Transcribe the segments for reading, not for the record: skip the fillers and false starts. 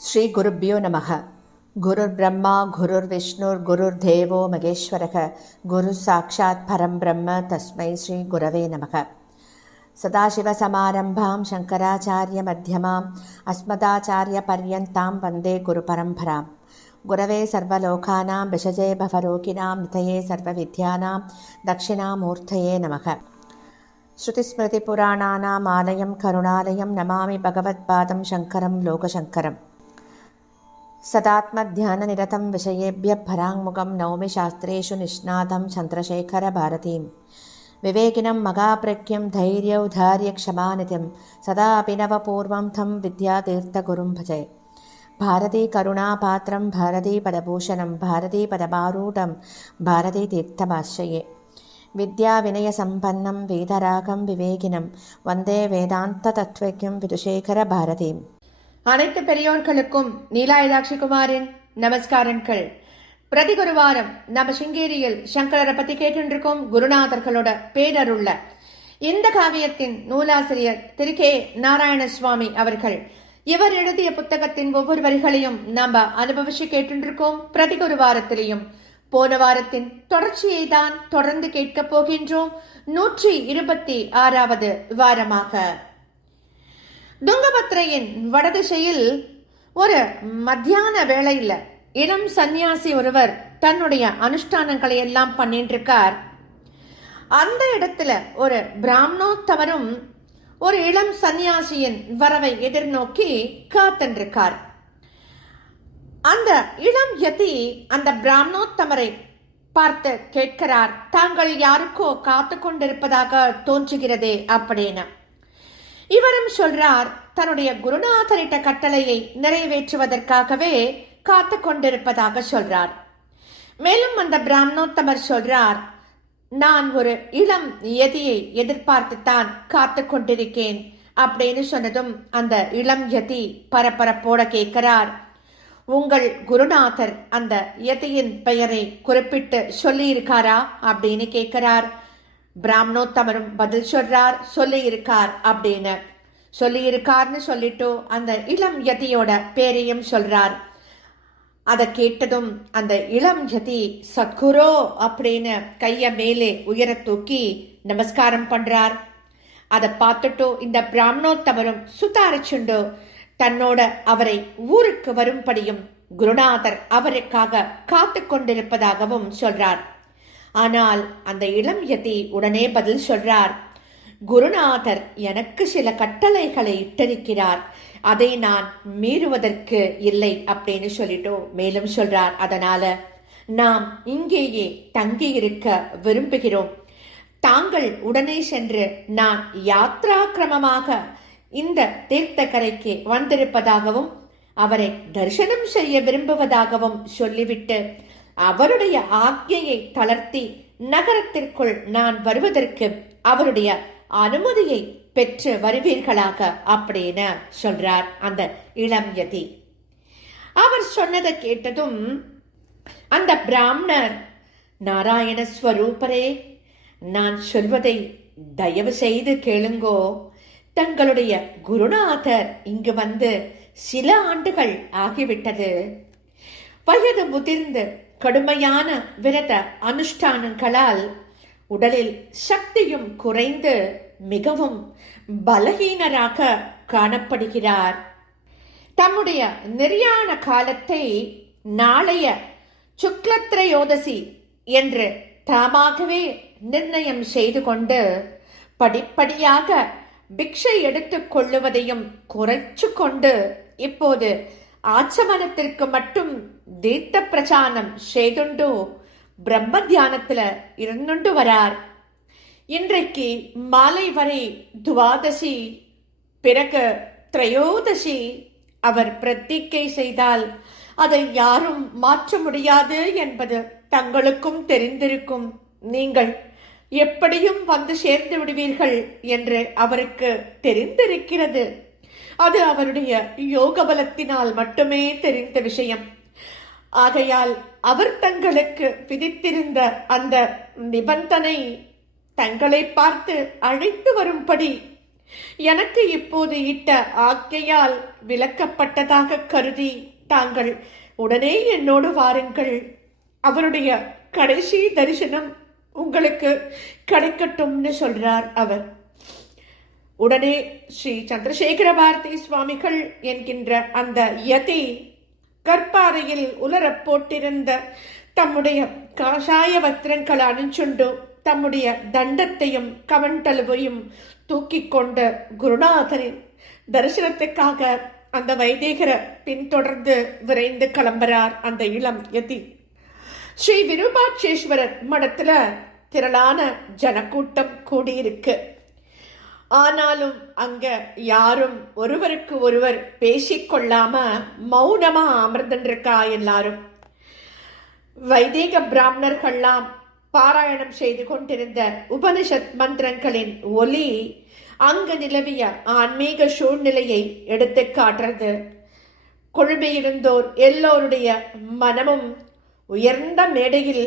ஸ்ரீ குருப்யோ நமக. குருர் பிரம்மா குருர் விஷ்ணுர் குருர் தேவோ மகேஸ்வரக குரு சாட்சாத் பரம் பிரம்ம தஸ்மை ஸ்ரீ குரவே நமக. சதாசிவசமாரம்பாம் சங்கராச்சாரிய மத்தியமாம் அஸ்மதாச்சாரிய பர்யந்தாம் வந்தே குரு பரம்பராம். குரவே சர்வலோகானாம் விஷஜே பவரோகிணாம் நிதயே சர்வவித்யானாம் தட்சிணாமூர்த்தயே நமக. ஸ்ருதிஸ்மிருதிபுராணானாம் ஆலயம் கருணாலயம் நமாமி பகவத்பாதம் சங்கரம் லோகசங்கரம். सदात्मध्याननिरतं विषयेभ्यः पराङ्मुखं नौमि शास्त्रेषु निष्णातं चन्द्रशेखरभारतीं. विवेकिनं मगाप्रज्ञं धैर्यौधार्यक्षमानिधिं सदा अभिनवपूर्वं तं विद्यातीर्थगुरुं भजे. भारतीकरुणापात्रं भारतीपदभूषणं भारतीपदमारूढं भारतीतीर्थमाश्रये. विद्याविनयसम्पन्नं वेदरागं विवेकिनं वन्दे वेदान्ततत्त्वज्ञं विदुशेखरभारतीम्. அனைத்து பெரியோர்களுக்கும் நீலாயுதாட்சி குமாரின் நமஸ்காரங்கள். பிரதி குருவாரம் நம்ம சிங்கேரியில் சங்கரரை பத்தி கேட்டுருக்கோம். குருநாதர்களோட பேரருள்ள இந்த காவியத்தின் நூலாசிரியர் திரு கே நாராயண சுவாமி அவர்கள். இவர் எழுதிய புத்தகத்தின் ஒவ்வொரு வரிகளையும் நாம அனுபவிச்சு கேட்டுருக்கோம். பிரதி குருவாரத்திலையும் போன வாரத்தின் தொடர்ச்சியை தான் தொடர்ந்து கேட்க போகின்றோம். 126வது வாரமாக துங்கபத்ரையின் வடதிசையில் ஒரு மத்தியான வேளையில் இளம் சன்னியாசி ஒருவர் தன்னுடைய அனுஷ்டானங்களை எல்லாம் பண்ணிட்டு இருக்கார். அந்த இடத்துல ஒரு பிராமணோத்தமரும் ஒரு இளம் சன்னியாசியின் வரவை எதிர்நோக்கி காத்திருக்கார். அந்த இளம் யதி அந்த பிராமணோத்தமரை பார்த்து கேட்கிறார், தாங்கள் யாருக்கோ காத்து கொண்டிருப்பதாக தோன்றுகிறதே அப்படின்னு. இவரும் சொல்றார், தன்னுடைய குருநாதரிட்ட கட்டளையை நிறைவேற்றுவதற்காகவே காத்து கொண்டிருப்பதாக சொல்றார். மேலும் அந்த பிராமணோத்தமர் சொல்றார், நான் ஒரு இளம் யதியை எதிர்பார்த்துத்தான் காத்து கொண்டிருக்கேன் அப்படின்னு சொன்னதும் அந்த இளம் யதி பரபரப்போட கேட்கிறார், உங்கள் குருநாதர் அந்த யதியின் பெயரை குறிப்பிட்டு சொல்லி இருக்காரா அப்படின்னு கேட்கிறார். பிராமணோத்தமரும் பதில் சொல்றார், சொல்லி இருக்கார் அப்படின்னு. சொல்லி இருக்கார்னு சொல்லிட்டு அந்த இளம் யதியோட பேரையும் சொல்றார். அதை கேட்டதும் அந்த இளம் யதி சத்குரு அப்படின்னு கைய மேலே உயர தூக்கி நமஸ்காரம் பண்றார். அதை பார்த்துட்டு இந்த பிராமணோத்தமரும் சுதாரிச்சுண்டு தன்னோட அவரை ஊருக்கு வரும்படியும் குருநாதர் அவருக்காக காத்து கொண்டிருப்பதாகவும் சொல்றார். ஆனால் அந்த இளம் யதி உடனே பதில் சொல்றார், குருநாதர் எனக்கு சில கட்டளைகளை இட்டிருக்கிறார், அதை நான் மீறுவதற்கு இல்லை அப்படின்னு சொல்லிட்டு மேலும் சொல்றார். அதனால நாம் இங்கேயே தங்கி இருக்க விரும்புகிறோம். தாங்கள் உடனே சென்று நான் யாத்ரா கிரமமாக இந்த தீர்த்தக்கரைக்கு வந்திருப்பதாகவும் அவரை தரிசனம் செய்ய விரும்புவதாகவும் சொல்லிவிட்டு அவருடைய ஆக்ஞையை தளர்த்தி நகரத்திற்குள் நான் வருவதற்கு அவருடைய அனுமதியை பெற்று வருவீர்களாக அப்படின்னு சொல்றார் அந்த இளம் யதி. அவர் சொன்னதை கேட்டதும் அந்த பிராமணர், நாராயண ஸ்வரூபரே, நான் சொல்வதை தயவு செய்து கேளுங்கோ. தங்களுடைய குருநாதர் இங்கு வந்து சில ஆண்டுகள் ஆகிவிட்டது. வயது முதிர்ந்து கடுமையான விரத அனுஷ்டானங்களால் உடலில் சக்தியும் குறைந்து மிகவும் பலகீனராக காணப்படுகிறார். தம்முடைய நிர்யாண காலத்தை நாளைய சுக்லத்ரயோதசி என்று தாமாகவே நிர்ணயம் செய்து கொண்டு படிப்படியாக பிக்ஷை எடுத்துக் கொள்ளுவதையும் குறைச்சு கொண்டு இப்போது ஆச்சமனத்திற்கு மட்டும் தீர்த்த பிரச்சாரம் செய்துண்டு பிரம்ம தியானத்துல இருந்துண்டு வரார். இன்றைக்கு மாலை வரை துவாதசி, பிறகு திரையோதசி அவர் பிரதிக்கை செய்தால் அதை யாரும் மாற்ற முடியாது என்பது தங்களுக்கும் தெரிந்திருக்கும். நீங்கள் எப்படியும் வந்து சேர்ந்து விடுவீர்கள் என்று அவருக்கு தெரிந்திருக்கிறது. அது அவருடைய யோக பலத்தினால் மட்டுமே தெரிந்த விஷயம். ஆகையால் அவர் தங்களுக்கு விதித்திருந்த அந்த நிபந்தனை தங்களை பார்த்து அழைத்து வரும்படி எனக்கு இப்போது இட்ட ஆக்கையால் விலக்கப்பட்டதாக கருதி தாங்கள் உடனே என்னோடு வாருங்கள். அவருடைய கடைசி தரிசனம் உங்களுக்கு கிடைக்கட்டும்னு சொல்றார் அவர். உடனே ஸ்ரீ சந்திரசேகர பாரதி சுவாமிகள் என்கின்ற அந்த யதி கற்பாறையில் உலரப் போட்டிருந்த தம்முடைய காஷாய வஸ்திரங்கள் அணிச்சுண்டு தம்முடைய தண்டத்தையும் கமண்டலுவையும் தூக்கி கொண்டு குருநாதரின் தரிசனத்துக்காக அந்த வைதேகரை பின்தொடர்ந்து விரைந்து கிளம்புறார் அந்த இளம் யதி. ஸ்ரீ விருபாட்சேஸ்வரர் மடத்துல திரளான ஜனக்கூட்டம் கூடியிருக்கு. ஆனாலும் அங்க யாரும் ஒருவருக்கு ஒருவர் பேசிக்கொள்ளாம மௌனமா அமர்ந்துருக்கா எல்லாரும். வைதீக பிராமணர்கள்லாம் பாராயணம் செய்து கொண்டிருந்த உபனிஷத் மந்திரங்களின் ஒலி அங்கு நிலவிய ஆன்மீக சூழ்நிலையை எடுத்து காட்டுறது. குழுமியிருந்தோர் எல்லோருடைய மனமும் உயர்ந்த மேடையில்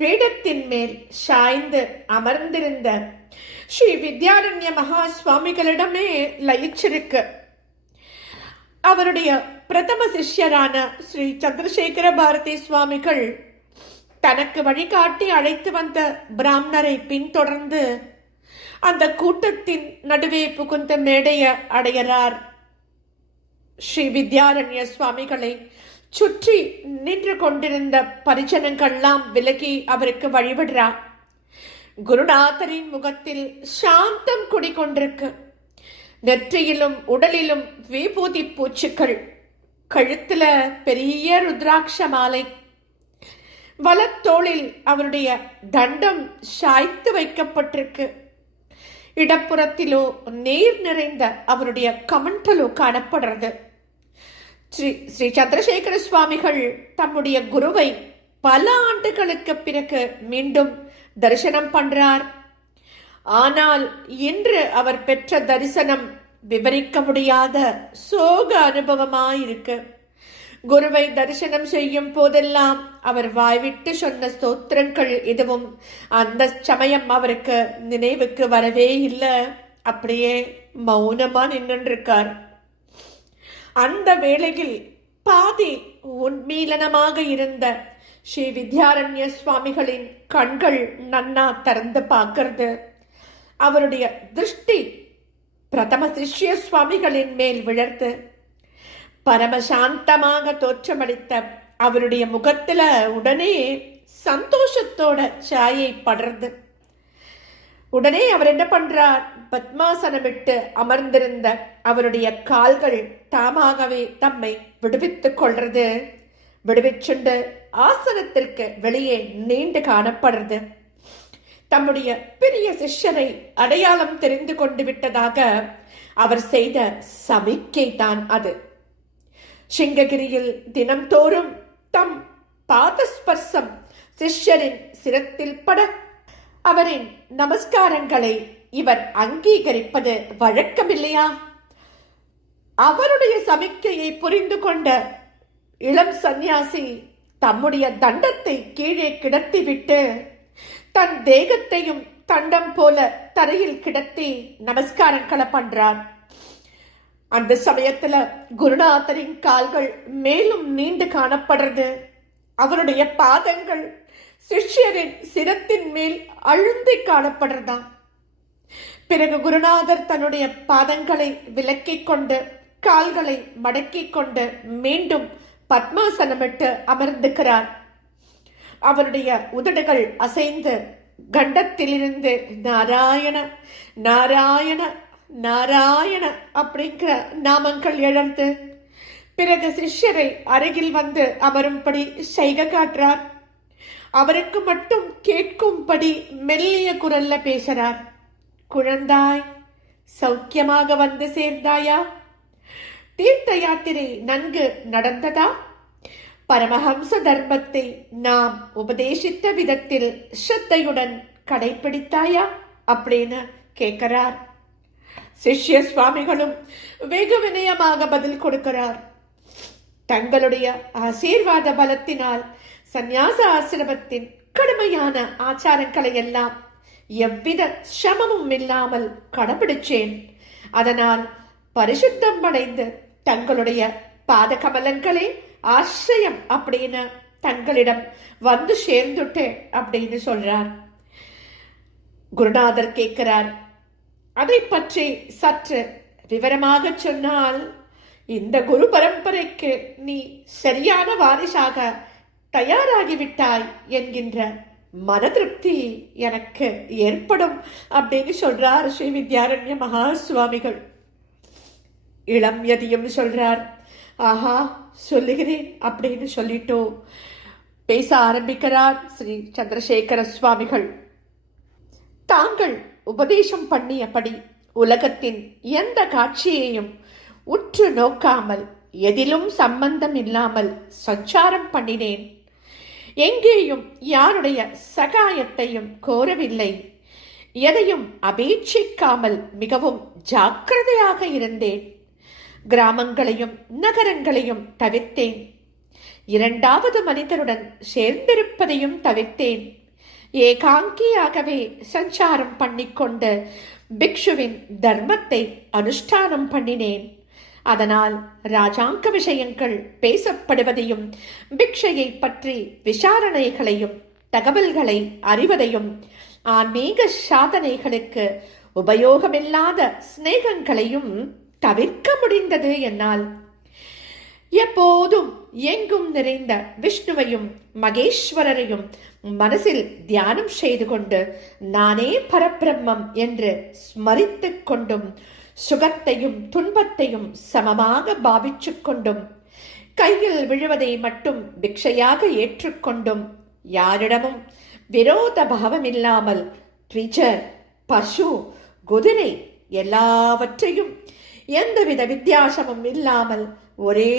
பீடத்தின் மேல் சாய்ந்து அமர்ந்திருந்த ஸ்ரீ வித்யாரண்ய மகா சுவாமிகளிடமே லயிச்சிருக்கு. அவருடைய பிரதம சிஷ்யரான ஸ்ரீ சந்திரசேகர பாரதி சுவாமிகள் தனக்கு வழிகாட்டி அழைத்து வந்த பிராமணரை பின்தொடர்ந்து அந்த கூட்டத்தின் நடுவே புகுந்த மேடையை அடைகிறார். ஸ்ரீ வித்யாரண்ய சுவாமிகளை சுற்றி நின்று கொண்டிருந்த பரிஜனங்கள்லாம் விலகி அவருக்கு வழிபடுறார். குருநாதரின் முகத்தில் சாந்தம் குடிகொண்டிருக்கு. நெற்றியிலும் உடலிலும் விபூதி பூச்சுக்கள், கழுத்துல பெரிய ருத்ராட்ச மாலை, வலத்தோளில் அவருடைய தண்டம் சாய்த்து வைக்கப்பட்டிருக்கு. இடப்புறத்திலோ நீர் நிறைந்த அவருடைய கமண்டலோ காணப்படுறது. ஸ்ரீ சந்திரசேகர சுவாமிகள் தம்முடைய குருவை பல ஆண்டுகளுக்கு பிறகு மீண்டும் தரிசனம் பண்றார். ஆனால் இன்று அவர் பெற்ற தரிசனம் விவரிக்க முடியாத சோக அனுபவமாயிருக்கு. குருவை தரிசனம் செய்யும் போதெல்லாம் அவர் வாய்விட்டு சொன்ன ஸ்தோத்திரங்கள் எதுவும் அந்த சமயம் அவருக்கு நினைவுக்கு வரவே இல்லை. அப்படியே மௌனமா நின்றிருக்கார். அந்த வேளையில் பாதி உன்மீலனமாக இருந்த ஸ்ரீ வித்யாரண்ய சுவாமிகளின் கண்கள் நன்னா திறந்து பார்க்கிறது. அவருடைய திருஷ்டி பிரதம சிஷ்ய சுவாமிகளின் மேல் விழர்த்து பரமசாந்தமாக தோற்றமளித்த அவருடைய முகத்துல உடனே சந்தோஷத்தோட சாயை படர்ந்து உடனே அவர் என்ன பண்றார், பத்மாசனமிட்டு அமர்ந்திருந்த அவருடைய கால்கள் தாமாகவே தம்மை விடுவித்துக் கொள்றது. விடுவிச்சுண்டு ஆசனத்திற்கு வெளியே நீண்டு காணப்படுறது. தம்முடைய பெரிய சிஷ்யரை அடையாளம் தெரிந்து கொண்டு விட்டதாக அவர் செய்த சமிக்கை தான் அது. சிங்ககிரியில் தினம்தோறும் தம் பாதஸ்பர்சம் சிஷ்யரின் சிரத்தில் பட அவரின் நமஸ்காரங்களை இவர் அங்கீகரிப்பது வழக்கமில்லையா? அவருடைய சமிக்கையை புரிந்து கொண்ட இளம் சந்நியாசி தம்முடைய தண்டத்தை கீழே கிடத்திவிட்டு தன் தேகத்தையும் தண்டம் போல தரையில் கிடத்தி நமஸ்காரங்களை பண்றார். அந்த சமயத்துல குருநாதரின் கால்கள் மேலும் நீண்டு காணப்படுறது. அவருடைய பாதங்கள் சிஷ்யரின் சிரத்தின் மேல் அழுந்தி காணப்படுறதாம். பிறகு குருநாதர் தன்னுடைய பாதங்களை விலக்கிக் கொண்டு கால்களை மடக்கிக் கொண்டு மீண்டும் பத்மாசனமிட்டு அமர்ந்துக்கிறார். அவருடைய உதடுகள் அசைந்து கண்டத்திலிருந்து நாராயண நாராயண நாராயண அப்படிங்கிற நாமங்கள் எழந்து பிறகு சிஷ்யரை அருகில் வந்து அமரும்படி செய்க காட்டுறார். அவருக்கு மட்டும் கேட்கும்படி மெல்லிய குரல்ல பேசுறார். குழந்தாய், சௌக்கியமாக வந்து சேர்ந்தாயா? தீர்த்த யாத்திரை நன்கு நடந்ததா? பரமஹம்ச தர்மத்தை நாம் உபதேசித்த விதத்தில் ஸ்ரத்தையுடன் கடைபிடித்தாயா அப்படின்னு கேட்கிறார். சிஷ்ய சுவாமிகளும் வெகு வினயமாக பதில் கொடுக்கிறார். தங்களுடைய ஆசீர்வாத பலத்தினால் சந்நியாச ஆசிரமத்தின் கடுமையான ஆச்சாரங்களை எல்லாம் எவ்வித சிரமமும் இல்லாமல் கடைபிடிச்சேன். அதனால் பரிசுத்தம் அடைந்து தங்களுடைய பாத கமலங்களே ஆசிரியம் அப்படின்னு தங்களிடம் வந்து சேர்ந்துட்டேன் அப்படின்னு சொல்றார். குருநாதர் கேட்கிறார், அதை பற்றி சற்று விவரமாக சொன்னால் இந்த குரு பரம்பரைக்கு நீ சரியான வாரிசாக தயாராகிவிட்டாய் என்கின்ற மன திருப்தி எனக்கு ஏற்படும் அப்படின்னு சொல்றார் ஸ்ரீ வித்யாரண்ய மகா சுவாமிகள். இளம் யதியும் சொல்றார், ஆஹா சொல்லுகிறேன் அப்படின்னு சொல்லிட்டோ பேச ஆரம்பிக்கிறார் ஸ்ரீ சந்திரசேகர சுவாமிகள். தாங்கள் உபதேசம் பண்ணியபடி உலகத்தின் எந்த காட்சியையும் உற்று நோக்காமல் எதிலும் சம்பந்தம் இல்லாமல் சஞ்சாரம் பண்ணினேன். எங்கேயும் யாருடைய சகாயத்தையும் கோரவில்லை. எதையும் அபேட்சிக்காமல் மிகவும் ஜாக்கிரதையாக இருந்தேன். கிராமங்களையும் நகரங்களையும் தவிர்த்தேன். இரண்டாவது மனிதருடன் சேர்ந்திருப்பதையும் தவிர்த்தேன். ஏகாங்கியாகவே சஞ்சாரம் பண்ணிக்கொண்டு பிக்ஷுவின் தர்மத்தை அனுஷ்டானம் பண்ணினேன். அதனால் ராஜாங்க விஷயங்கள் பேசப்படுவதையும் பிக்ஷையை பற்றி விசாரணைகளையும் தகவல்களை அறிவதையும் ஆன்மீக சாதனைகளுக்கு உபயோகமில்லாத சிநேகங்களையும் தவிர்க்க முடிந்தது என்னால். எப்போதும் எங்கும் நிறைந்த விஷ்ணுவையும் மகேஸ்வரரையும் மனசில் தியானம் செய்து கொண்டு நானே பரபிரம்மம் என்று ஸ்மரித்துக் கொண்டும் சுகத்தையும் துன்பத்தையும் சமமாக பாவிச்சுக் கொண்டும் கையில் விழுவதை மட்டும் பிக்ஷையாக ஏற்றுக்கொண்டும் யாரிடமும் விரோத பாவமில்லாமல் ட்ரீச்சர், பசு, குதிரை எல்லாவற்றையும் எந்தவித வித்தியாசமும் இல்லாமல் ஒரே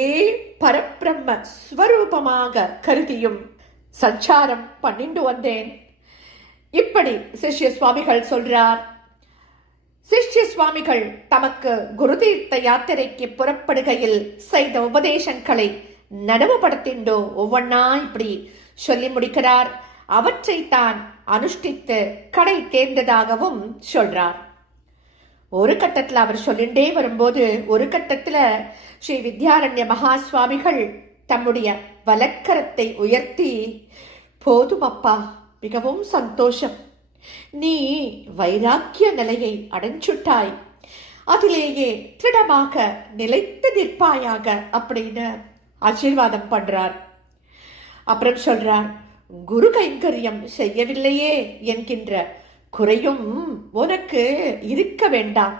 பரபிரம்ம ஸ்வரூபமாக கருதியும் சஞ்சாரம் பண்ணிண்டு வந்தேன். இப்படி சிஷ்ய சுவாமிகள் சொல்றார். சிஷ்ய சுவாமிகள் தமக்கு குருதீர்த்த யாத்திரைக்கு புறப்படுகையில் செய்த உபதேசங்களை நனவுபடுத்திண்டோ ஒவ்வொன்னா இப்படி சொல்லி முடிக்கிறார். அவற்றை தான் அனுஷ்டித்து கடை தேர்ந்ததாகவும் சொல்றார். ஒரு கட்டத்தில் அவர் சொல்லிண்டே வரும்போது ஒரு கட்டத்தில் ஸ்ரீ வித்யாரண்ய மகா சுவாமிகள் தம்முடைய வலக்கரத்தை உயர்த்தி, போதும் அப்பா, மிகவும் சந்தோஷம், நீ வைராக்கிய நிலையை அடைஞ்சுட்டாய், அதிலேயே திடமாக நிலைத்து நிற்பாயாக அப்படின்னு ஆசீர்வாதம் பண்றார். அப்புறம் சொல்றார், குரு கைங்கரியம் செய்யவில்லையே என்கின்ற குறையும் உனக்கு இருக்க வேண்டாம்.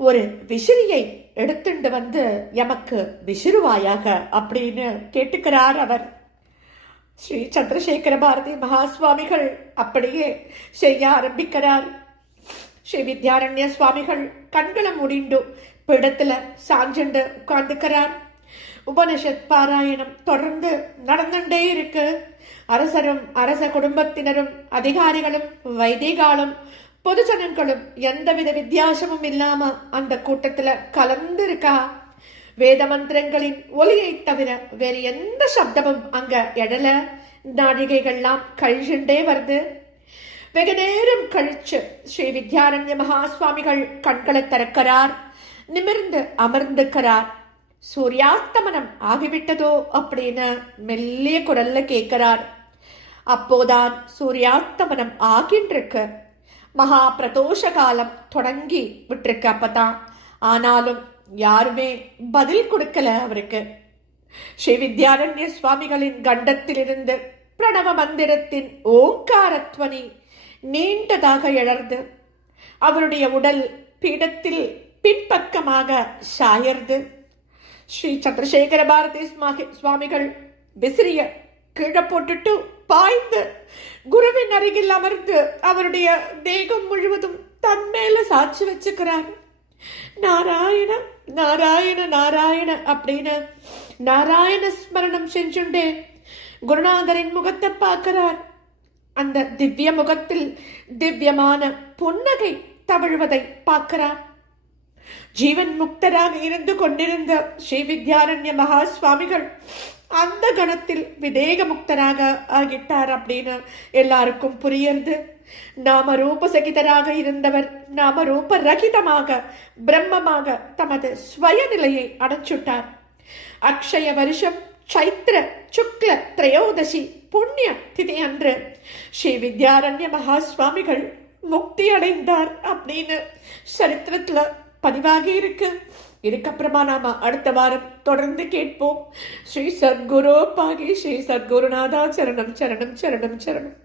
ஒரு விசிறியை எடுத்துட்டு வந்து எமக்கு விசிறுவாயாக அப்படின்னு கேட்டுக்கிறார் அவர். ஸ்ரீ சந்திரசேகர பாரதி மகா சுவாமிகள் அப்படியே செய்ய ஆரம்பிக்கிறார். ஸ்ரீ வித்யாரண்ய சுவாமிகள் கண்களை முடிண்டு பீடத்துல சாஞ்சுண்டு உட்கார்ந்துக்கிறார். உபனிஷத் பாராயணம் தொடர்ந்து நடந்துட்டே இருக்கு. அரசரும் அரச குடும்பத்தினரும் அதிகாரிகளும் வைதிகாலும் பொதுஜனங்களும் எந்தவித வித்தியாசமும் இல்லாம அந்த கூட்டத்துல கலந்து இருக்கா. வேத மந்திரங்களின் ஒலியை தவிர வேறு எந்த சப்தமும் அங்க எழல. நாழிகைகள்லாம் கழிச்சுண்டே வருது. வெகு நேரம் கழிச்சு ஸ்ரீ வித்யாரண்ய மகா சுவாமிகள் கண்களை திறக்கிறார். நிமிர்ந்து அமர்ந்துக்கிறார். சூரியாஸ்தமனம் ஆகிவிட்டதோ அப்படின்னு மெல்லிய குரல்ல கேட்கிறார். அப்போதான் சூரியாஸ்தமனம் ஆகின்றிருக்கு. மகா பிரதோஷ காலம் தொடங்கி விட்டுருக்கு அப்பதான். ஆனாலும் யாருமே பதில் கொடுக்கல அவருக்கு. ஸ்ரீ வித்யாரண்ய சுவாமிகளின் கண்டத்திலிருந்து பிரணவ மந்திரத்தின் ஓங்காரத்வனி நீண்டதாக எழர்ந்து அவருடைய உடல் பீடத்தில் பின்பக்கமாக சாயர்ந்து. ஸ்ரீ சந்திரசேகர பாரதி சுவாமிகள் விசிறிய கீழே போட்டுட்டு பாய்ந்து குருவின் அருகில் அமர்ந்து அவருடைய தேகம் முழுவதும் தன் மேல சாட்சி வச்சுக்கிறார். நாராயண நாராயண நாராயண அப்படின்னு நாராயண ஸ்மரணம் செஞ்சுண்டே குருநாதரின் முகத்தை பார்க்கிறார். அந்த திவ்ய முகத்தில் திவ்யமான புன்னகை தவழுவதை பார்க்கிறார். ஜீவன் முக்தராக இருந்து கொண்டிருந்த ஸ்ரீ வித்யாரண்ய மகா சுவாமிகள் அந்த கணத்தில் விதேக முக்தராக ஆகிட்டார் அப்படின்னு எல்லாருக்கும் புரியுது. நாம ரூபசகிதராக இருந்தவர் நாம ரூப ரகிதமாக பிரம்மமாக தமது ஸ்வயநிலையை அடைச்சுட்டார். அக்ஷய வருஷம் சைத்திர சுக்ல திரையோதசி புண்ணிய திதி அன்று ஸ்ரீ வித்யாரண்ய மகா சுவாமிகள் முக்தி அடைந்தார் அப்படின்னு சரித்திரத்துல பதிவாகி இருக்கு. இதுக்கப்புறமா நாம அடுத்த வாரம் தொடர்ந்து கேட்போம். ஸ்ரீ சத்குரு பாகி ஸ்ரீ சத்குருநாதா சரணம் சரணம் சரணம் சரணம்.